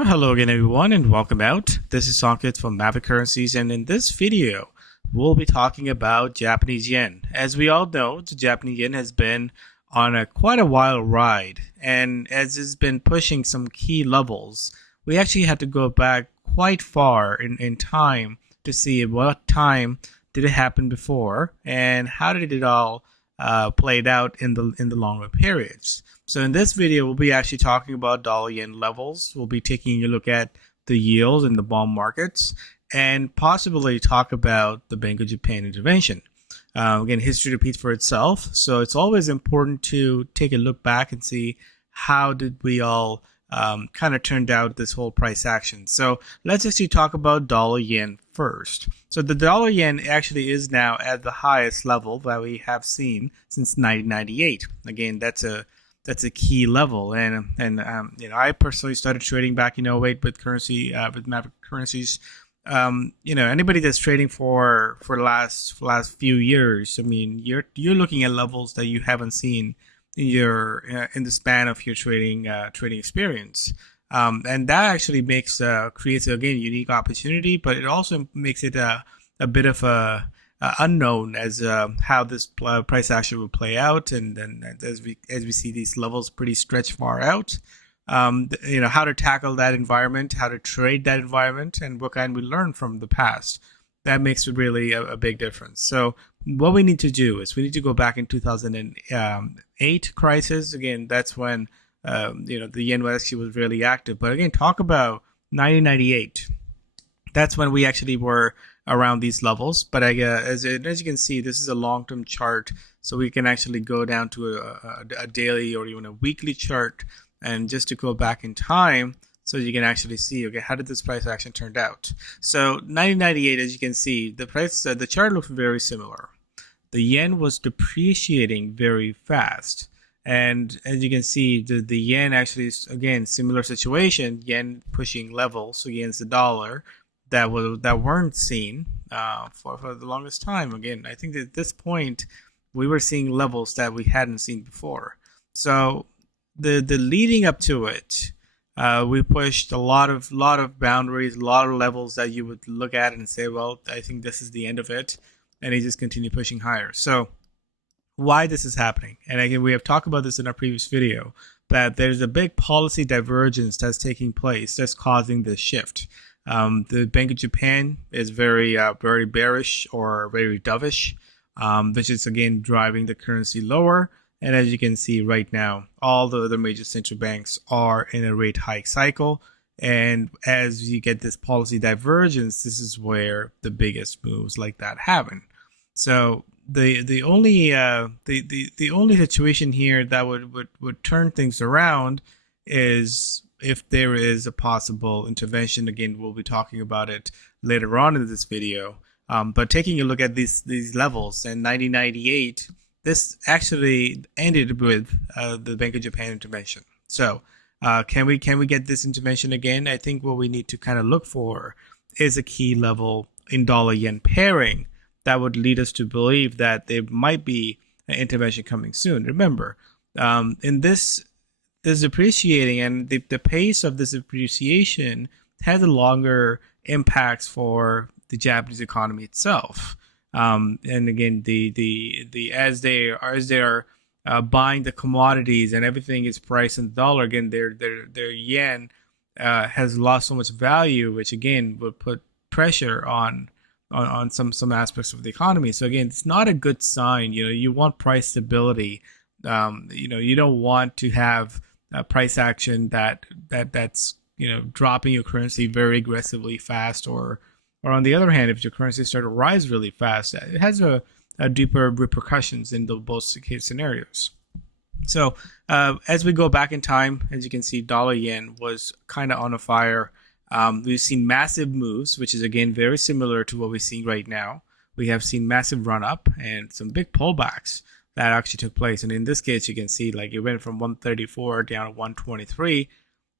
Well, hello again everyone and welcome out. This is Sankit from Maverick Currencies, and in this video we'll be talking about Japanese yen. As we all know, the Japanese yen has been on quite a wild ride, and as it's been pushing some key levels, we actually had to go back quite far in time to see at what time did it happen before and how did it all played out in the longer periods. So in this video, we'll be actually talking about dollar yen levels. We'll be taking a look at the yields in the bond markets and possibly talk about the Bank of Japan intervention. Again, history repeats for itself. So it's always important to take a look back and see how did we all kind of turned out this whole price action. So let's actually talk about dollar yen first. So the dollar yen actually is now at the highest level that we have seen since 1998. Again, that's a key level, and I personally started trading back in 08 with with Maverick Currencies. Anybody that's trading for the last few years, I mean, you're looking at levels that you haven't seen in the span of your trading experience, and that actually creates again unique opportunity, but it also makes it a bit of a unknown as how this price action will play out, and then as we see these levels pretty stretched far out, how to tackle that environment, how to trade that environment, and what can we learn from the past. That makes really a big difference. So what we need to do is we need to go back in 2008 crisis. Again, that's when the yen actually was really active. But again, talk about 1998. That's when we actually were around these levels. But as you can see, this is a long-term chart, so we can actually go down to a daily or even a weekly chart, and just to go back in time, so you can actually see, okay, how did this price action turn out? So 1998, as you can see, the chart looks very similar. The yen was depreciating very fast, and as you can see, the yen actually is, again, similar situation. Yen pushing levels against the dollar that weren't seen for the longest time. Again, I think that at this point we were seeing levels that we hadn't seen before. So the leading up to it, we pushed a lot of boundaries, a lot of levels that you would look at and say, well, I think this is the end of it, and it just continued pushing higher. So why this is happening, and again, we have talked about this in our previous video, that there's a big policy divergence that's taking place that's causing this shift. The Bank of Japan is very bearish or very dovish, which is again driving the currency lower. And as you can see right now, all the other major central banks are in a rate hike cycle. And as you get this policy divergence, this is where the biggest moves like that happen. So the only situation here that would turn things around is if there is a possible intervention. Again, we'll be talking about it later on in this video. But taking a look at these levels in 1998, this actually ended with the Bank of Japan intervention. So can we get this intervention again? I think what we need to kind of look for is a key level in dollar yen pairing that would lead us to believe that there might be an intervention coming soon. Remember, in this appreciating, and the pace of this appreciation has a longer impacts for the Japanese economy itself. And again, as they are buying the commodities and everything is priced in the dollar, again, their yen has lost so much value, which again would put pressure on some aspects of the economy. So again, it's not a good sign. You want price stability. You don't want to have price action that's dropping your currency very aggressively fast, or on the other hand, if your currency start to rise really fast, it has a deeper repercussions in both case scenarios. So as we go back in time, as you can see, dollar yen was kind of on a fire. We've seen massive moves, which is again very similar to what we're seeing right now. We have seen massive run up and some big pullbacks that actually took place. And in this case, you can see like it went from 134 down to 123,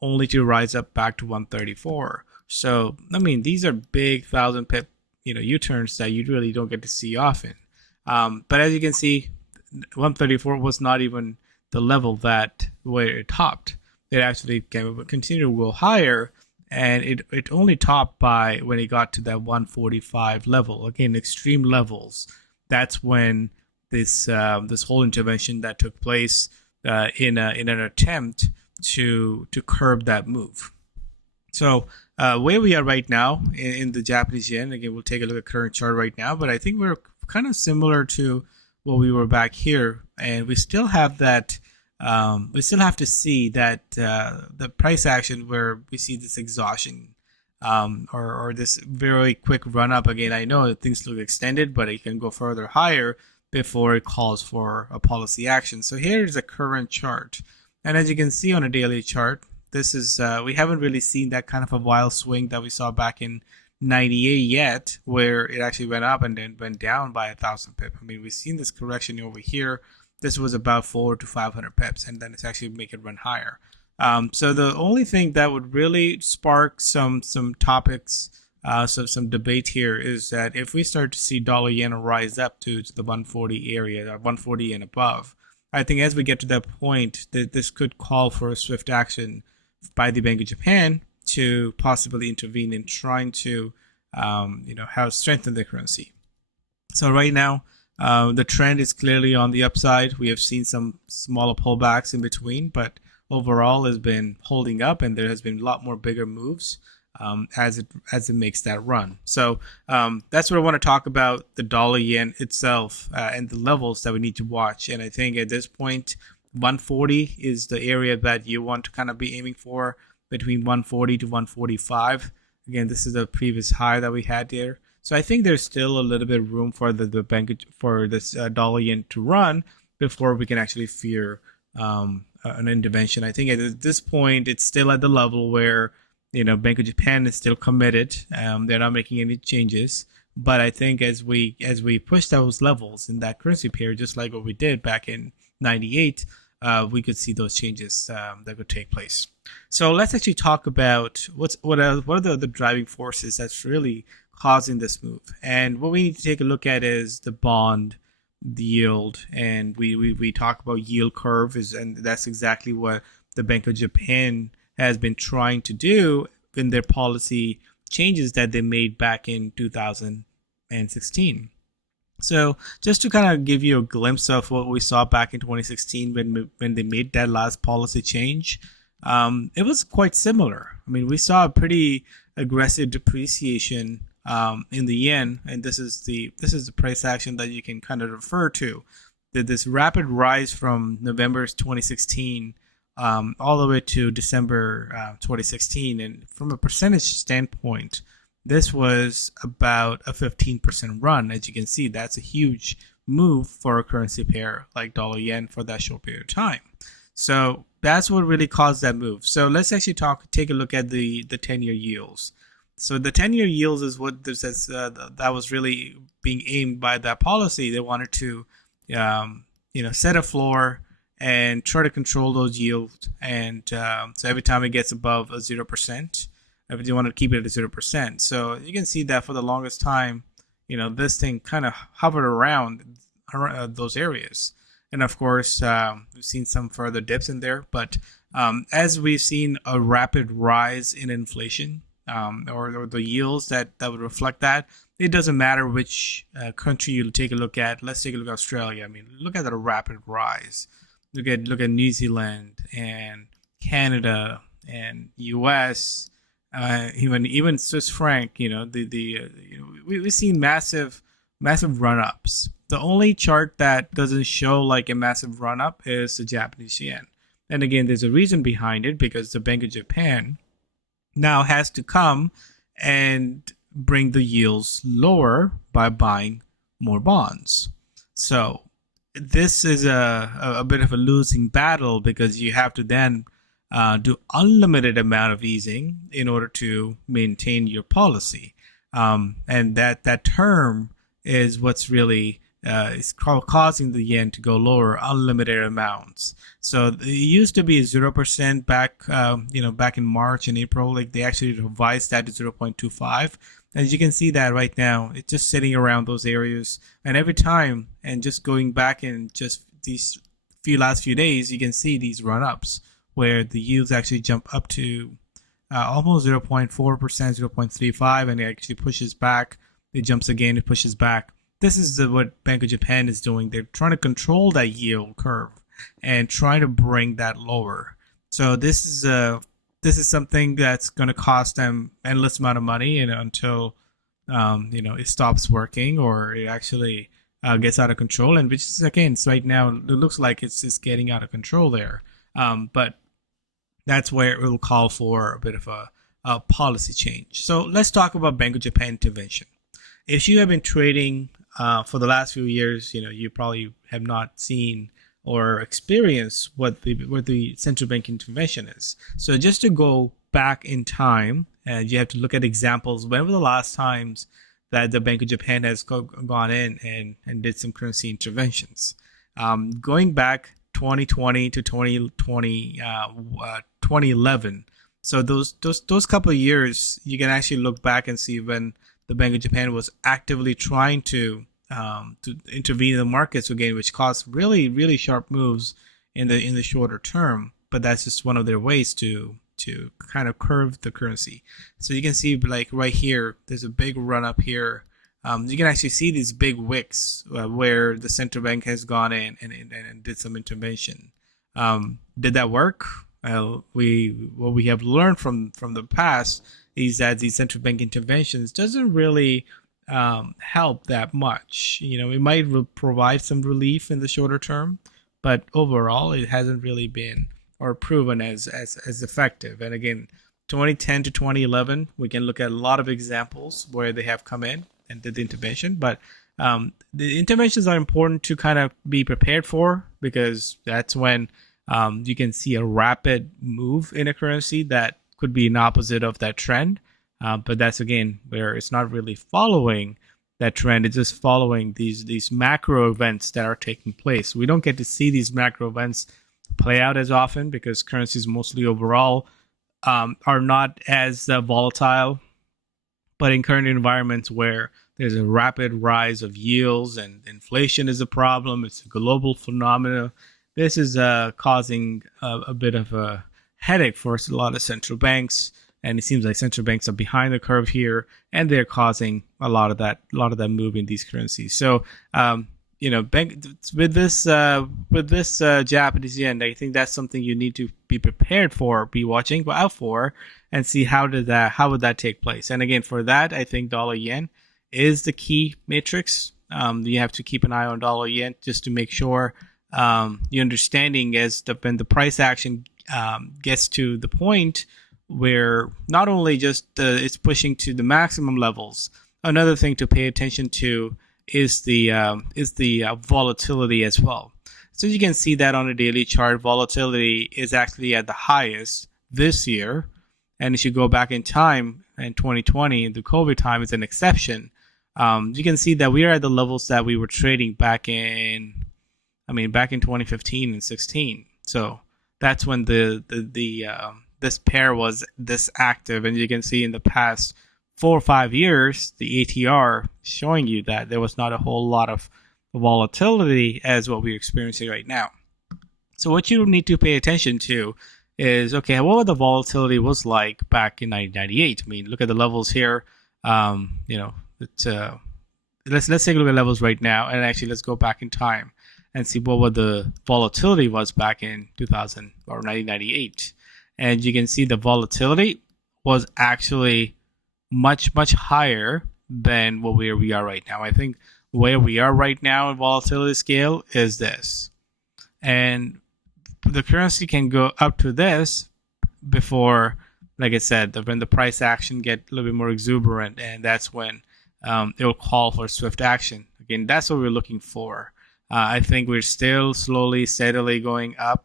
only to rise up back to 134. So, I mean, these are big 1,000 pip, U-turns that you really don't get to see often. But as you can see, 134 was not even the level where it topped. It actually continued to go higher, and it only topped by when it got to that 145 level. Again, extreme levels. That's when this whole intervention that took place in an attempt to curb that move. So where we are right now in the Japanese yen, again, we'll take a look at current chart right now, but I think we're kind of similar to what we were back here, and we still have that. We still have to see that the price action where we see this exhaustion or this very quick run up. Again, I know that things look extended, but it can go further higher before it calls for a policy action. So here is a current chart, and as you can see on a daily chart, this is we haven't really seen that kind of a wild swing that we saw back in 98 yet, where it actually went up and then went down by 1,000 pip. I mean, we've seen this correction over here. This was about 400 to 500 pips, and then it's actually make it run higher. So the only thing that would really spark some topics, some debate here is that if we start to see dollar yen rise up to the 140 area, 140 and above, I think as we get to that point, that this could call for a swift action by the Bank of Japan to possibly intervene in trying to, have strengthen the currency. So right now, the trend is clearly on the upside. We have seen some smaller pullbacks in between, but overall has been holding up, and there has been a lot more bigger moves as it makes that run. So that's what I want to talk about, the dollar yen itself and the levels that we need to watch. And I think at this point, 140 is the area that you want to kind of be aiming for, between 140 to 145. Again, this is the previous high that we had there. So I think there's still a little bit of room for the bank for this dollar yen to run before we can actually fear an intervention. I think at this point it's still at the level where Bank of Japan is still committed. They're not making any changes. But I think as we push those levels in that currency pair, just like what we did back in 98, we could see those changes that could take place. So let's actually talk about what are the driving forces that's really causing this move. And what we need to take a look at is the bond, the yield, and we talk about yield curve, and that's exactly what the Bank of Japan has been trying to do in their policy changes that they made back in 2016. So just to kind of give you a glimpse of what we saw back in 2016 when they made that last policy change, it was quite similar. I mean, we saw a pretty aggressive depreciation in the yen, and this is the price action that you can kind of refer to. This rapid rise from November 2016 all the way to December 2016, and from a percentage standpoint, this was about a 15% run. As you can see, that's a huge move for a currency pair like dollar yen for that short period of time. So that's what really caused that move. So let's actually take a look at the 10-year yields. So the 10-year yields is what this is, that was really being aimed by that policy. They wanted to, set a floor and try to control those yields. And so every time it gets above a 0%, you want to keep it at 0%. So you can see that for the longest time, this thing kind of hovered around those areas. And of course, we've seen some further dips in there. But as we've seen a rapid rise in inflation, or the yields that would reflect that, it doesn't matter which country you take a look at. Let's take a look at Australia. I mean, look at the rapid rise. Look at New Zealand and Canada and US, even Swiss franc. We've seen massive run ups. The only chart that doesn't show like a massive run up is the Japanese yen. And again, there's a reason behind it, because the Bank of Japan now has to come and bring the yields lower by buying more bonds. So this is a bit of a losing battle, because you have to then do unlimited amount of easing in order to maintain your policy. And that term is what's really is causing the yen to go lower, unlimited amounts. So it used to be 0% back in March and April. Like, they actually revised that to 0.25. As you can see that right now, it's just sitting around those areas. And every time, and just going back in just these last few days, you can see these run-ups where the yields actually jump up to almost 0.4%, 0.35, and it actually pushes back. It jumps again, it pushes back. This is what Bank of Japan is doing. They're trying to control that yield curve and trying to bring that lower. So this is something that's going to cost them endless amount of money, and until it stops working or it actually gets out of control. And which is, again, so right now it looks like it's just getting out of control there. But that's where it will call for a bit of a policy change. So let's talk about Bank of Japan intervention. If you have been trading for the last few years, you probably have not seen or experienced what the central bank intervention is. So just to go back in time, and you have to look at examples. When were the last times that the Bank of Japan has gone in and did some currency interventions? Going back 2020 to 2020, 2011. So those couple of years, you can actually look back and see when the Bank of Japan was actively trying to intervene in the markets again, which caused really, really sharp moves in the shorter term. But that's just one of their ways to kind of curve the currency. So you can see, like right here, there's a big run up here. You can actually see these big wicks where the central bank has gone in and did some intervention. Did that work? What we have learned from the past is that these central bank interventions doesn't really help that much. It might provide some relief in the shorter term, but overall, it hasn't really been or proven as effective. And again, 2010 to 2011, we can look at a lot of examples where they have come in and did the intervention. But the interventions are important to kind of be prepared for, because that's when you can see a rapid move in a currency that could be an opposite of that trend. But that's, again, where it's not really following that trend. It's just following these macro events that are taking place. We don't get to see these macro events play out as often because currencies mostly overall are not as volatile. But in current environments where there's a rapid rise of yields and inflation is a problem, it's a global phenomenon. This is causing a bit of a headache for a lot of central banks. And it seems like central banks are behind the curve here, and they're causing a lot of that move in these currencies. So, with this Japanese yen, I think that's something you need to be prepared for, be watching out for, and see how would that take place. And again, for that, I think dollar yen is the key matrix. You have to keep an eye on dollar yen just to make sure your understanding when the price action gets to the point where not only just it's pushing to the maximum levels. Another thing to pay attention to is the volatility as well. So you can see that on a daily chart, volatility is actually at the highest this year. And if you go back in time, in 2020, the COVID time is an exception. You can see that we are at the levels that we were trading back in 2015 and 16. So that's when this pair was this active, and you can see in the past 4 or 5 years, the ATR showing you that there was not a whole lot of volatility as what we're experiencing right now. So what you need to pay attention to is, okay, what the volatility was like back in 1998. Look at the levels here. Let's take a look at levels right now, and actually let's go back in time and see what the volatility was back in 2000 or 1998. And you can see the volatility was actually much, much higher than where we are right now. I think where we are right now in volatility scale is this. And the currency can go up to this before, like I said, when the price action get a little bit more exuberant, and that's when it will call for swift action. Again, that's what we're looking for. I think we're still slowly, steadily going up.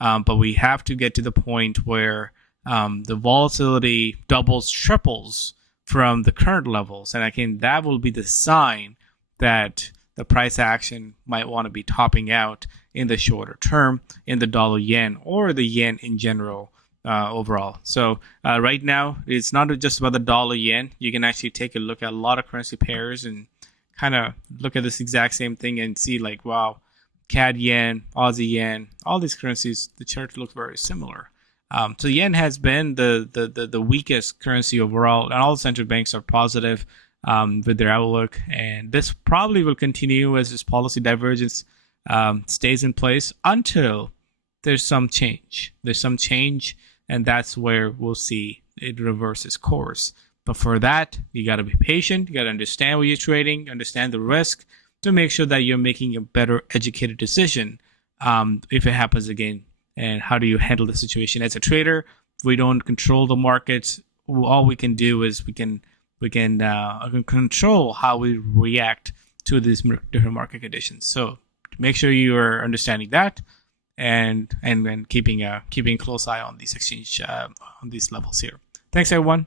But we have to get to the point where the volatility doubles, triples from the current levels. And again, that will be the sign that the price action might want to be topping out in the shorter term in the dollar yen or the yen in general overall. So right now, it's not just about the dollar yen. You can actually take a look at a lot of currency pairs and kind of look at this exact same thing and see like, wow, CAD yen, Aussie yen, all these currencies, the charts look very similar. So yen has been the weakest currency overall, and all central banks are positive with their outlook, and this probably will continue as this policy divergence stays in place until there's some change. There's some change, and that's where we'll see it reverse its course. But for that, you got to be patient. You got to understand what you're trading, understand the risk to make sure that you're making a better educated decision if it happens again. And how do you handle the situation? As a trader, we don't control the markets. All we can do is we can control how we react to these different market conditions. So make sure you are understanding that, and keeping a close eye on these exchange on these levels here. Thanks, everyone.